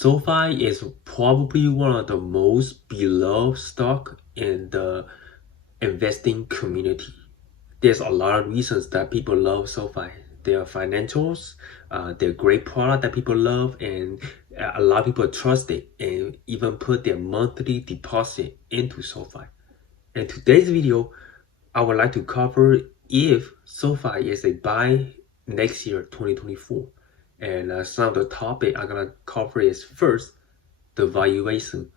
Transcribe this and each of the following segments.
SoFi is probably one of the most beloved stock in the investing community. There's a lot of reasons that people love SoFi. Their financials, their great product that people love, and a lot of people trust it and even put their monthly deposit into SoFi. In today's video, I would like to cover if SoFi is a buy next year, 2024. And some of the topic I'm gonna cover is first, the valuation.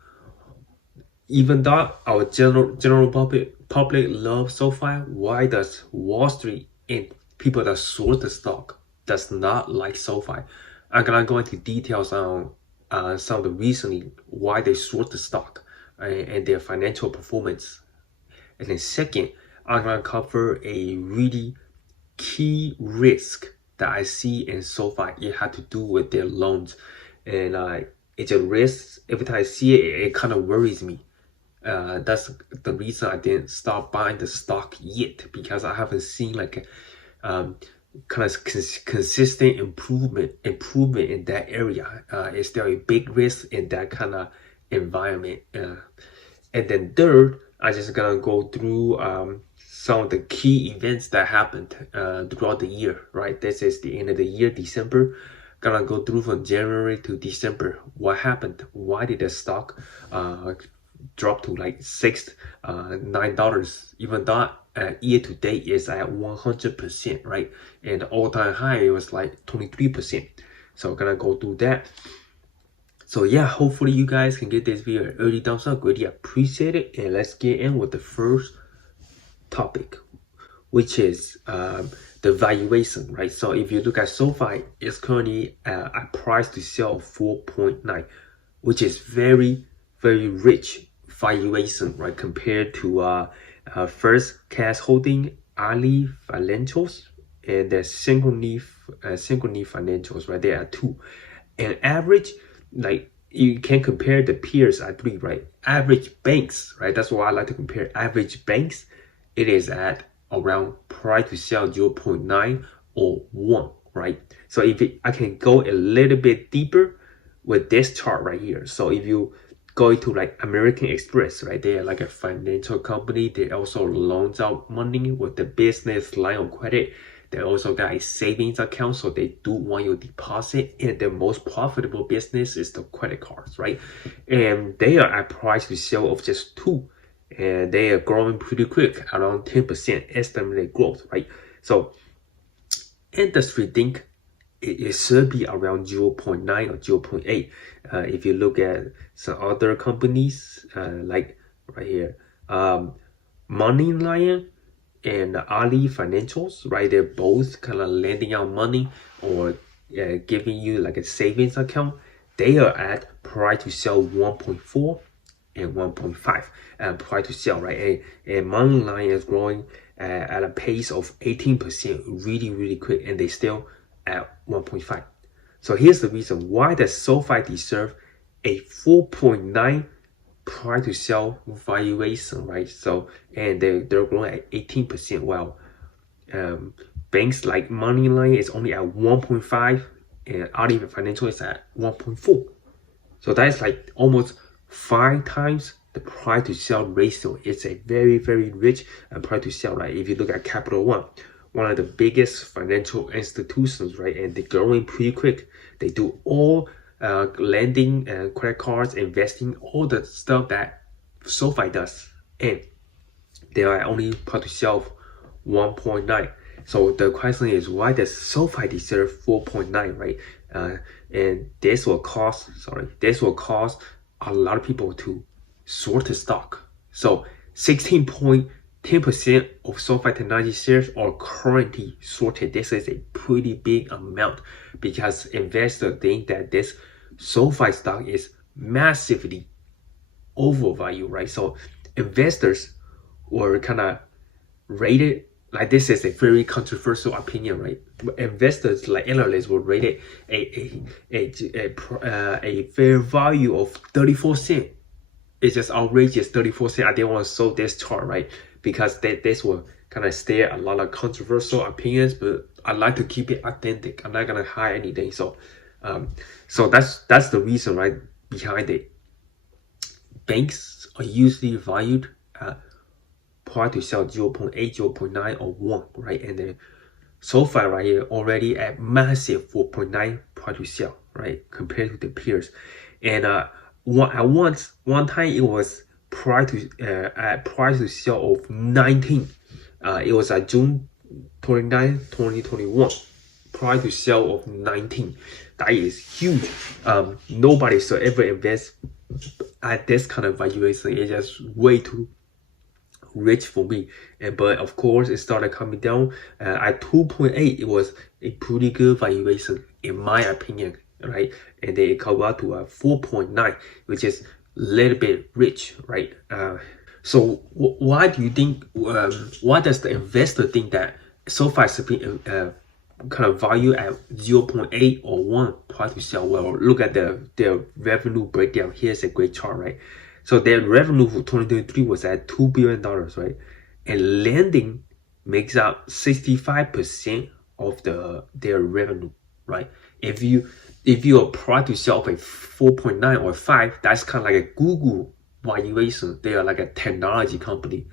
Even though our general public loves SoFi, why does Wall Street and people that short the stock does not like SoFi? I'm gonna go into details on some of the reasoning why they short the stock and their financial performance. And then second, I'm gonna cover a really key risk that I see in SoFi. It had to do with their loans, and it's a risk. Every time I see it, it kind of worries me. That's the reason I didn't start buying the stock yet, because I haven't seen like a kind of consistent improvement in that area. Is there a big risk in that kind of environment? And then third, I'm just gonna go through some of the key events that happened throughout the year, right? This is the end of the year, December. Gonna go through from January to December. What happened? Why did the stock drop to like $9? Even though year to date is at 100%, right? And the all-time high it was like 23%. So gonna go through that. So yeah, hopefully you guys can get this video an early thumbs up. Really appreciate it. And let's get in with the first topic, which is the valuation, right? So if you look at SoFi, it's currently at price to sell 4.9, which is very, very rich valuation, right? Compared to first cash holding, Ali Financials, and the Synchrony Financials, right? There are two. And average, like you can compare the peers at three, right? Average banks, right? That's why I like to compare average banks. It is at around price to sell 0.9 or 1, right? So if I can go a little bit deeper with this chart right here. So if you go to like American Express, right? They are like a financial company. They also loans out money with the business line of credit. They also got a savings account, so they do want your deposit. And their most profitable business is the credit cards, right? And they are at price to sell of just 2. And they are growing pretty quick, around 10% estimated growth, right? So industry think it should be around 0.9 or 0.8. If you look at some other companies, like right here, Money Lion and Ali Financials, right? They're both kind of lending out money or giving you like a savings account. They are at price to sell 1.4 and 1.5 price to sell, right? And Money Lion is growing at a pace of 18%, really, really quick, and they still at 1.5. So here's the reason why does SoFi deserve a 4.9 price to sell valuation, right? So and they're growing at 18%, while banks like Moneyline is only at 1.5 and Ali Financial is at 1.4. So that's like almost 5 times the price to sell ratio. It's a very, very rich price to sell, right? If you look at Capital one of the biggest financial institutions, right? And they're growing pretty quick. They do all lending and credit cards, investing, all the stuff that SoFi does. And they are only price to sell 1.9. So the question is, why does SoFi deserve 4.9, right? And this will cause a lot of people to short the stock. So 16.10% of SoFi technology shares are currently shorted. This is a pretty big amount because investors think that this SoFi stock is massively overvalued, right? So investors were kind of rated, like this is a very controversial opinion, right? Investors like analysts will rate it a fair value of 34 cents. It's just outrageous, 34 cents. I didn't want to show this chart, right? Because this will kind of stare a lot of controversial opinions, but I like to keep it authentic. I'm not gonna hide anything. So So that's the reason, right, behind it. Banks are usually valued price to sell 0.8, 0.9, or 1, right? And then SoFi right here already at massive 4.9 price to sell, right, compared to the peers. And one time it was price to sell of 19. It was at June 29, 2021. Price to sell of 19. That is huge. Nobody should ever invest at this kind of valuation. It's just way too rich for me. But of course it started coming down. At 2.8 it was a pretty good valuation in my opinion, right? And then it come up to 4.9, which is a little bit rich, right? So why do you think, why does the investor think that SoFi is being kind of value at 0.8 or 1 price to sell? Well, look at their revenue breakdown. Here's a great chart, right? So their revenue for 2023 was at $2 billion, right? And lending makes up 65% of their revenue, right? If you are price to sell at 4.9 or 5, that's kind of like a Google valuation. They are like a technology company.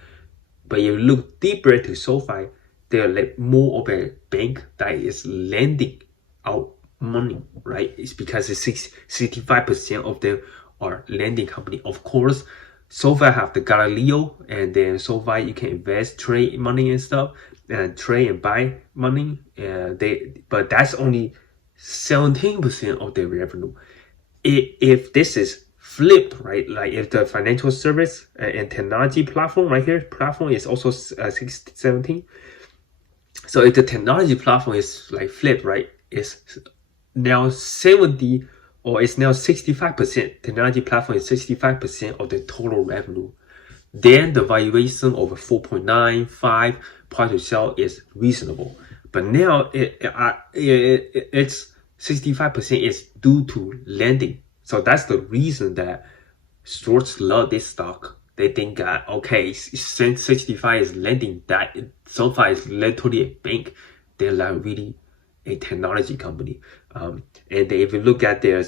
But if you look deeper into SoFi, they are like more of a bank that is lending out money, right? It's because it's 65% of them are lending company. Of course, SoFi have the Galileo, and then SoFi you can invest, trade money and stuff, and trade and buy money. But that's only 17% of their revenue. If this is flipped, right? Like if the financial service and technology platform right here, platform is also 17. So if the technology platform is like flipped, right? It's now 70, or it's now 65%. Technology platform is 65% of the total revenue. Then the valuation of a 4.95 price to sell is reasonable. But now it's 65% is due to lending. So that's the reason that shorts love this stock. They think that, okay, since 65 is lending, that SoFi is literally a bank. They're like really a technology company. And if you look at their,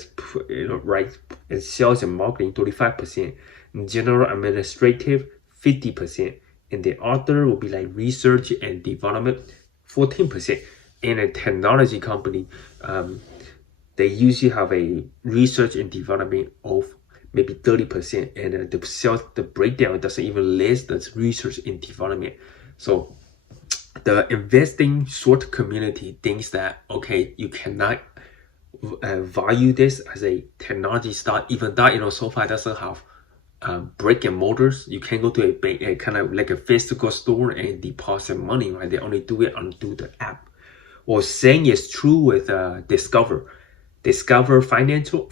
right, in sales and marketing, 35%, general administrative, 50%, and the other will be like research and development, 14%. In a technology company, they usually have a research and development of maybe 30%, and the sales, the breakdown doesn't even list the research and development. So the investing short community thinks that, okay, you cannot value this as a technology stock, even though SoFi doesn't have brick and mortars. You can go to a bank, kind of like a physical store, and deposit money, right? They only do it through the app. Well, same is true with Discover Financial.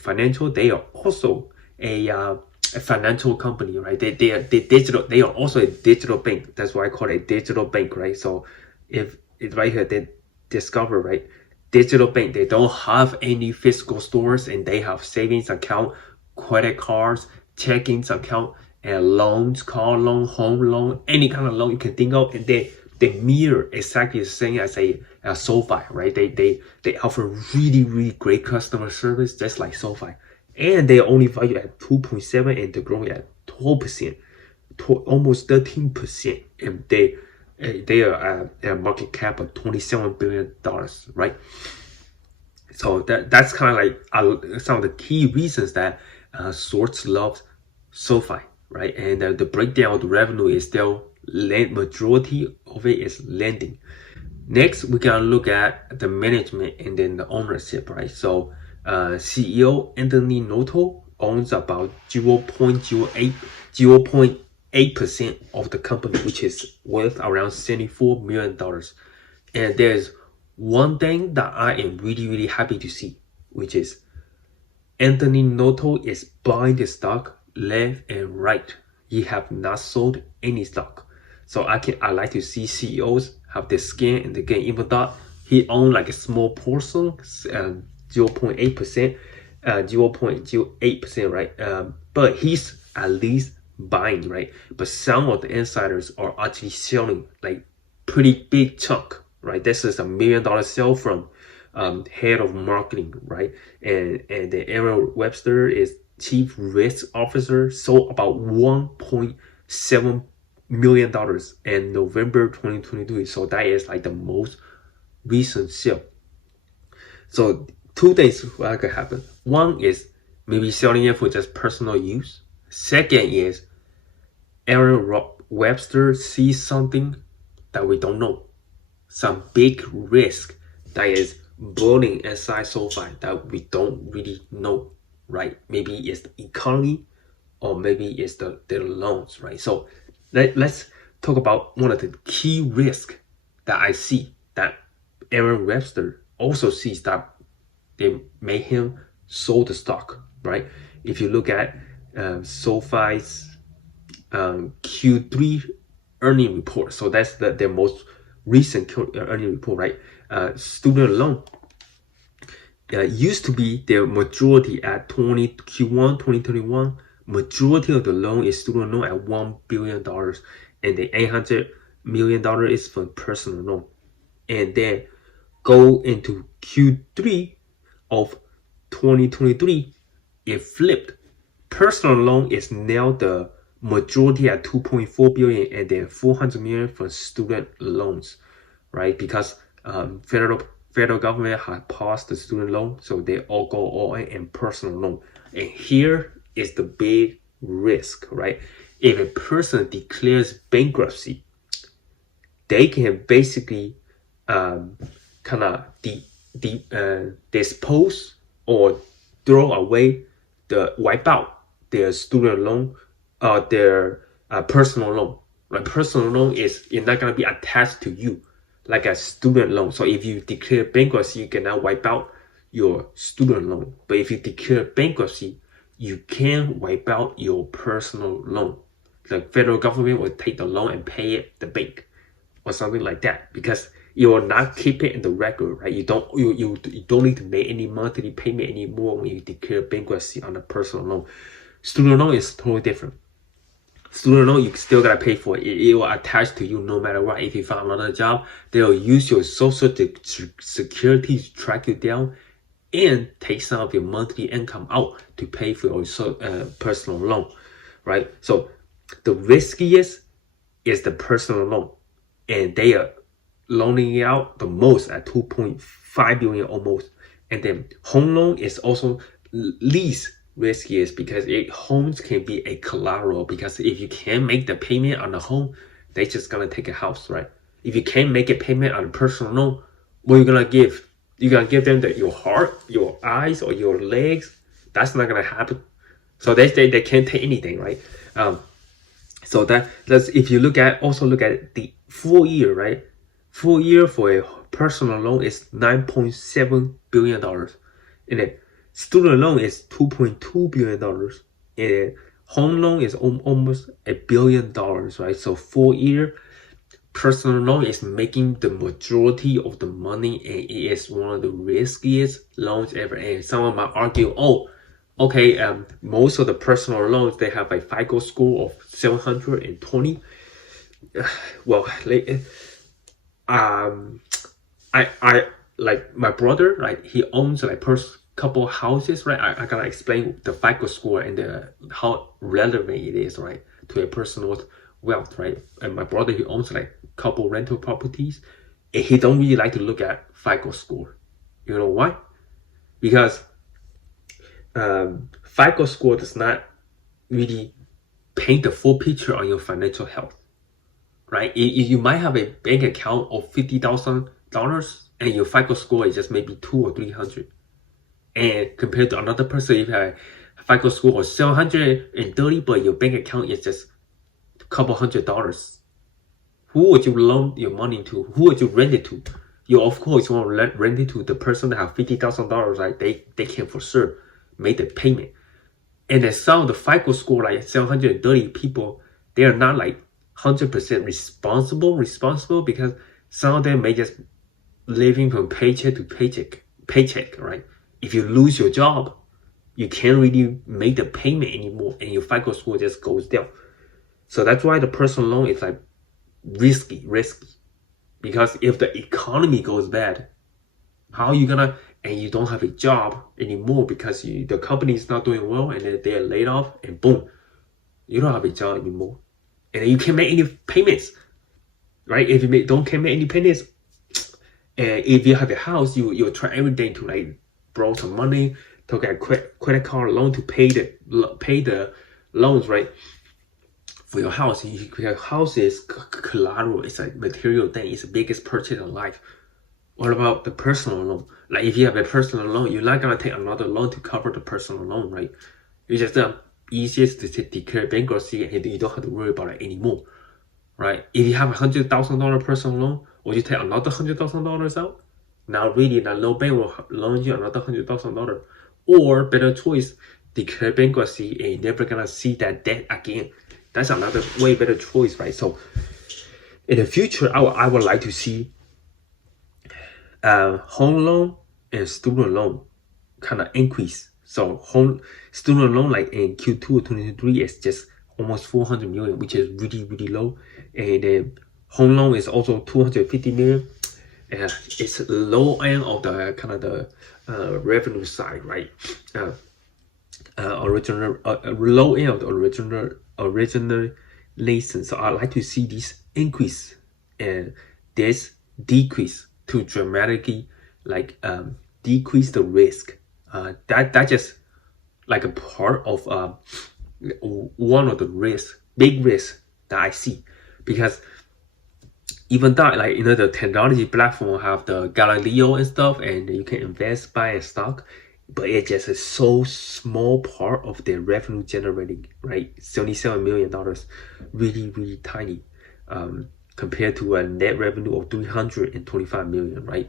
They are also a financial company, right? They are digital. They are also a digital bank. That's why I call it a digital bank, right? So if it's right here, they Discover, right? Digital bank. They don't have any physical stores, and they have savings account, credit cards, checkings account, and loans, car loan, home loan, any kind of loan you can think of, and they mirror exactly the same as a SoFi, right? They offer really great customer service, just like SoFi, and they only value at 2.7, and they're growing at 12%, almost 13%, and they are a market cap of $27 billion, right? So that's kind of like some of the key reasons that shorts love SoFi, right? And the breakdown of the revenue is still majority of it is lending. Next, we can look at the management and then the ownership, right? So CEO Anthony Noto owns about 0.8% of the company, which is worth around $74 million. And there's one thing that I am really happy to see, which is Anthony Noto is buying the stock left and right. He have not sold any stock. So I like to see CEOs have the skin in the game, even though he owned like a small portion, 0.8%, 0.08%, right? But he's at least buying, right? But some of the insiders are actually selling like pretty big chunk, right? This is $1 million sale from head of marketing, right? And then Aaron Webster is chief risk officer, sold about $1.7 million in November 2023. So that is like the most recent sale. So 2 things that could happen. One is maybe selling it for just personal use. Second is Aaron Webster sees something that we don't know. Some big risk that is burning inside SoFi that we don't really know, right? Maybe it's the economy or maybe it's the loans, right? So let's talk about one of the key risks that I see that Aaron Webster also sees that they made him sold the stock, right? If you look at SoFi's Q3 earning report, so that's their most recent earning report, right? Student loan used to be their majority at Q1 2021. Majority of the loan is student loan at $1 billion, and the $800 million is for personal loan. And then go into Q3 of 2023, it flipped. Personal loan is now the majority at 2.4 billion, and then 400 million for student loans, right? Because federal government has paused the student loan, so they all go all in personal loan. And here is the big risk, right? If a person declares bankruptcy, they can basically kind of dispose or throw away wipe out their student loan, their personal loan. Right? Personal loan is not going to be attached to you like a student loan. So if you declare bankruptcy, you cannot wipe out your student loan. But if you declare bankruptcy, you can wipe out your personal loan. The federal government will take the loan and pay it the bank or something like that, because you will not keep it in the record, right? You don't need to make any monthly payment anymore when you declare bankruptcy on a personal loan. Student loan is totally different. Student loan, you still gotta pay for it. It will attach to you no matter what. If you find another job, they'll use your social security to track you down and take some of your monthly income out to pay for your personal loan, right? So the riskiest is the personal loan, and they are loaning it out the most at 2.5 billion almost. And then home loan is also least riskiest, because homes can be a collateral, because if you can't make the payment on the home, they just gonna take a house, right? If you can't make a payment on a personal loan, what are you gonna give? You're gonna give them your heart, your eyes, or your legs? That's not gonna happen. So they can't take anything, right? So that's if you look at the full year, right? Full year for a personal loan is $9.7 billion, and then student loan is $2.2 billion, and home loan is almost $1 billion, right? So full year, personal loan is making the majority of the money, and it is one of the riskiest loans ever. And someone might argue, oh, okay, most of the personal loans, they have a FICO score of 720. Well, I like my brother, right? He owns like couple houses, right? I gotta explain the FICO score and how relevant it is, right, to a person's wealth, right? And my brother, he owns like couple rental properties, and he don't really like to look at FICO score. You know why? Because FICO score does not really paint the full picture on your financial health, right? You might have a bank account of $50,000 and your FICO score is just maybe 200 or 300. And compared to another person, if you have a FICO score of 730, but your bank account is just a couple $100, who would you loan your money to? Who would you rent it to? You of course want to rent it to the person that have $50,000, right? They can for sure make the payment. And then some of the FICO score, like 730 people, they are not like 100% responsible, because some of them may just living from paycheck to paycheck, right? If you lose your job, you can't really make the payment anymore, and your FICO score just goes down. So that's why the personal loan is like risky, because if the economy goes bad, How are you gonna, and you don't have a job anymore because the company is not doing well and then they're laid off, and boom, you don't have a job anymore. And then you can't make any payments, right? If you can't make any payments, and if you have a house, you'll try everything to like borrow some money to get a credit card loan to pay the loans, right? For your house, your house is collateral. It's a material thing. It's the biggest purchase in life. What about the personal loan? Like if you have a personal loan, you're not gonna take another loan to cover the personal loan, right? It's just the easiest to declare bankruptcy, and you don't have to worry about it anymore, right? If you have $100,000 personal loan, would you take another $100,000 out? Not really. Now, no bank will loan you another $100,000. Or better choice, declare bankruptcy and you're never gonna see that debt again. That's another way better choice, right? So in the future, I would like to see home loan and student loan kind of increase. So student loan, like in Q2 of 2023, is just almost 400 million, which is really, really low. And then home loan is also 250 million. And it's low end of the kind of the revenue side, right? Low end of the original license. So I like to see this increase and this decrease to dramatically like decrease the risk. That just like a part of one of the big risks that I see, because even that, like, you know, the technology platform have the Galileo and stuff, and you can invest, buy a stock, but it just is so small part of their revenue generating, right? $77 million, really, really tiny, compared to a net revenue of 325 million, right?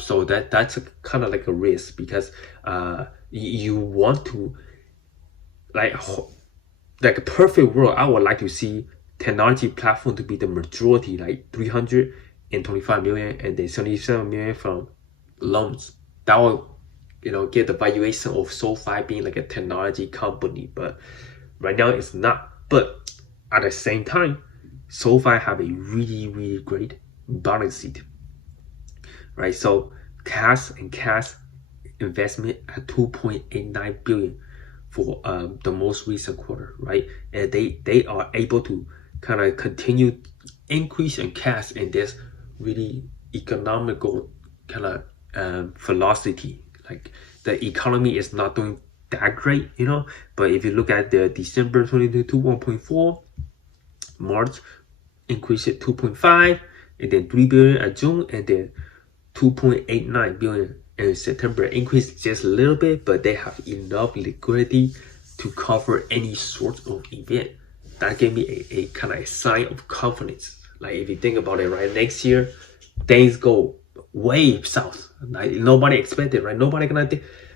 So that's kind of like a risk, because you want to, like a perfect world, I would like to see technology platform to be the majority, like 325 million, and then 77 million from loans. That will, you know, get the valuation of SoFi being like a technology company, but right now it's not. But at the same time, SoFi have a really, really great balance sheet, right? So cash investment at 2.89 billion for the most recent quarter, right? And they are able to kind of continue increase in cash, and there's really economical kind of velocity. Like the economy is not doing that great, you know, but if you look at the December 2022, 1.4, March increased it 2.5, and then 3 billion at June, and then 2.89 billion in September. Increased just a little bit, but they have enough liquidity to cover any sort of event. That gave me a kind of a sign of confidence. Like if you think about it, right, next year things go way south. Like nobody expected, right? Nobody gonna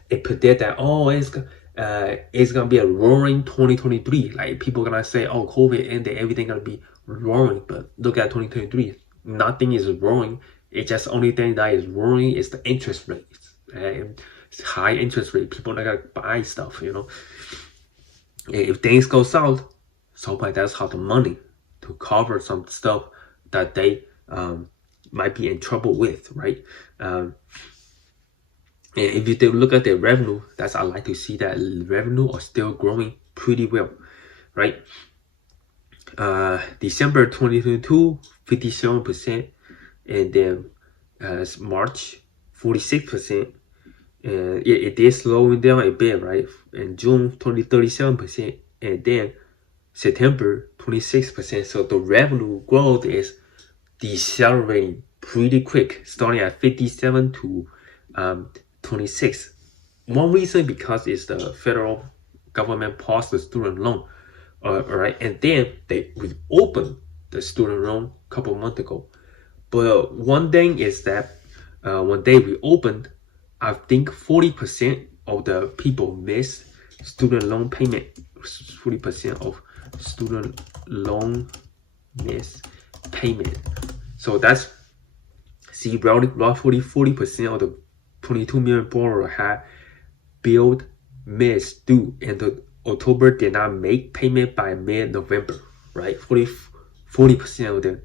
predict that, oh, it's gonna be a roaring 2023. Like people gonna say, oh, COVID ended, everything gonna be roaring. But look at 2023, nothing is roaring. It's just only thing that is roaring is the interest rates. It's high interest rate. People not gonna buy stuff, you know. And if things go south, SoFi does have the money to cover some stuff that they might be in trouble with, right? And if you look at their revenue, I like to see that revenue are still growing pretty well, right? December 2022, 57%, and then March, 46%. And it is slowing down a bit, right? In June, 37%, and then September, 26%. So the revenue growth is decelerating pretty quick, starting at 57 to 26. One reason because it's the federal government paused the student loan, right? And then they reopened the student loan a couple months ago. But one thing is that when they reopened, I think 40% of the people missed student loan payment. 40% of student loan miss payment. So that's, see, roughly 40% of the 22 million borrowers had billed missed due, and the October did not make payment by mid-November, right? 40% of them.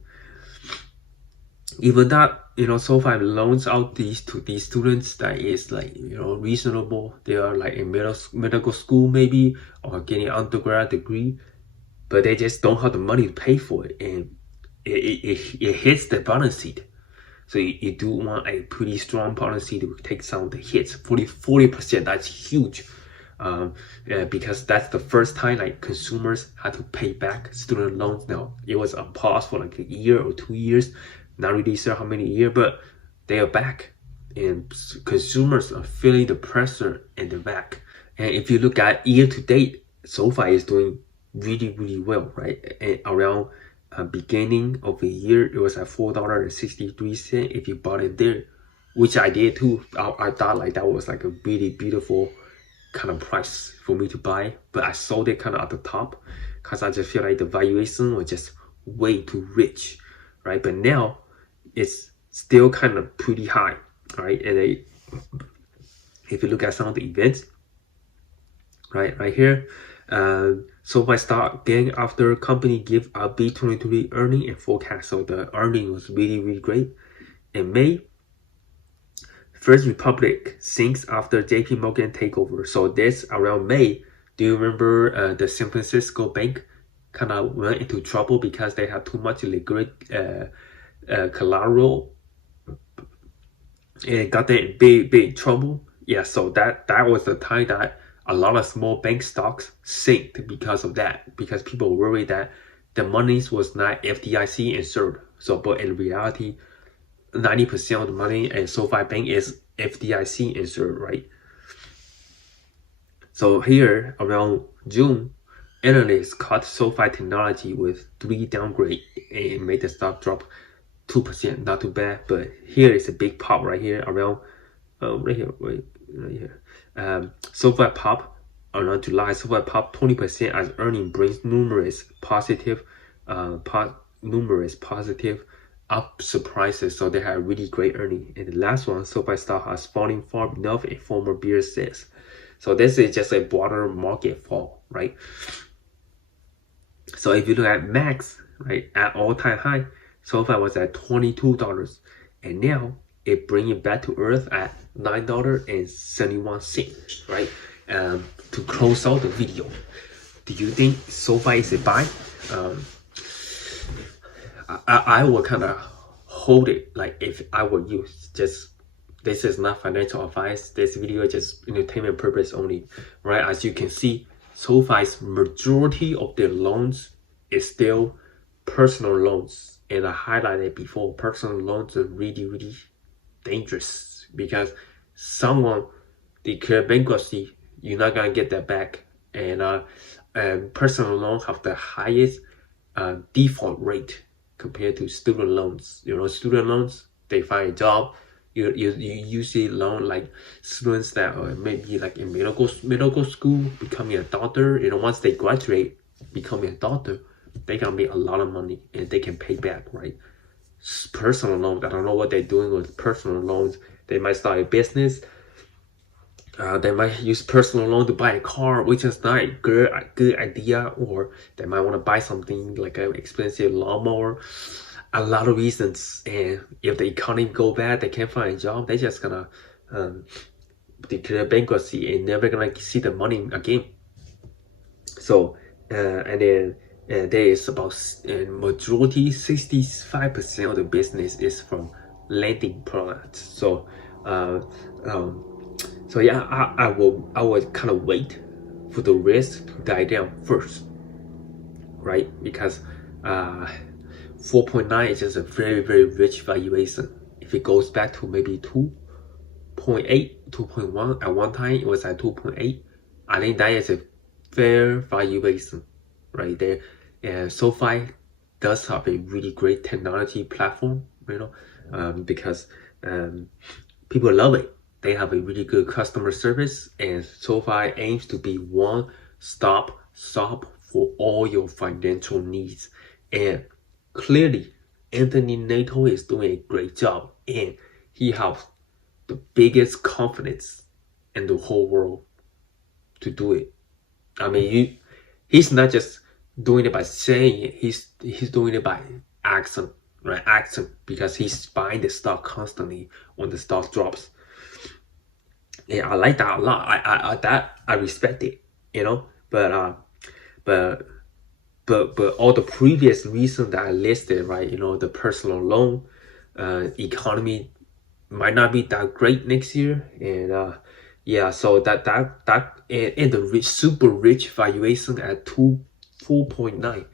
Even that, SoFi loans out these to these students that is like, reasonable. They are like in medical school maybe, or getting undergrad degree, but they just don't have the money to pay for it, and it hits the balance sheet. So you do want a pretty strong policy to take some of the hits. 40%, that's huge. Because that's the first time like consumers had to pay back student loans. Now it was on pause for like a year or 2 years, not really sure how many years, but they are back, and consumers are feeling the pressure and the back. And if you look at year to date, SoFi is doing really well, right? And around beginning of the year, it was at $4.63 if you bought it there, which I did too. I thought like that was like a really beautiful kind of price for me to buy, but I sold it kind of at the top because I just feel like the valuation was just way too rich, right? But now it's still kind of pretty high, right? And if you look at some of the events, right here, SoFi stock gained after company give a B2023 earning and forecast. So the earning was really great. In May, First Republic sinks after JP Morgan takeover. So this around May, do you remember the San Francisco bank kind of went into trouble because they had too much liquid collateral and got them in big trouble? Yeah, so that was the time that a lot of small bank stocks sank because of that, because people were worried that the monies was not FDIC insured. So, but in reality, 90% of the money in SoFi Bank is FDIC insured, right? So here, around June, analysts caught SoFi Technology with 3 downgrades and made the stock drop 2%. Not too bad, but here is a big pop right here, around right here. SoFi pop around July. SoFi pop 20% as earning brings numerous positive up surprises. So they had really great earning. And the last one, SoFi stock has fallen far enough, a former bear says. So this is just a broader market fall, right? So if you look at Max, right, at all-time high, SoFi was at $22, and now it bring it back to earth at $9.71, right? To close out the video, do you think SoFi is a buy? I will kind of hold it, like if I were you. Just, this is not financial advice. This video is just entertainment purpose only, right? As you can see, SoFi's majority of their loans is still personal loans, and I highlighted before, personal loans are really dangerous, because someone declare bankruptcy, you're not gonna get that back. And personal loans have the highest default rate compared to student loans. Student loans, they find a job. You usually loan like students that are maybe like in medical school, becoming a doctor. Once they graduate, becoming a doctor, they can make a lot of money and they can pay back, right? Personal loans, I don't know what they're doing with personal loans. They might start a business. They might use personal loan to buy a car, which is not a good idea, or they might want to buy something like an expensive lawnmower. A lot of reasons, and if the economy go bad, they can't find a job, they're just gonna declare bankruptcy and never gonna see the money again. So and then there is about majority, 65% of the business is from lending products. So so yeah, I will kind of wait for the risk to die down first, right? Because 4.9 is just a very rich valuation. If it goes back to maybe 2.8, 2.1, at one time it was at 2.8, I think that is a fair valuation right there. And SoFi does have a really great technology platform, because people love it. They have a really good customer service, and SoFi aims to be one-stop shop for all your financial needs. And clearly, Anthony Nato is doing a great job, and he has the biggest confidence in the whole world to do it. I mean, he's not just doing it by saying it, he's doing it by action, right? Ask him because he's buying the stock constantly when the stock drops. Yeah, I like that a lot. I respect it, you know. But all the previous reasons that I listed, right? You know, the personal loan, economy might not be that great next year, and yeah, so that and the rich, super rich valuation at 4.9,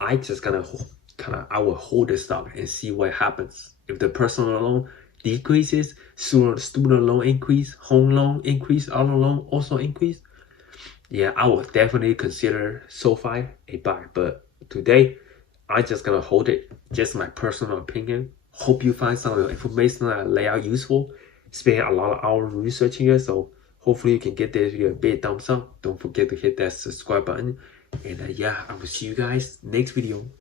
I just I will hold the stock and see what happens. If the personal loan decreases, student loan increase, home loan increase, auto loan also increase, yeah, I will definitely consider SoFi a buy. But today, I'm just gonna hold it. Just my personal opinion. Hope you find some of the information that I lay out useful. Spend a lot of hours researching it, so hopefully you can get this video a big thumbs up. Don't forget to hit that subscribe button. And yeah, I will see you guys next video.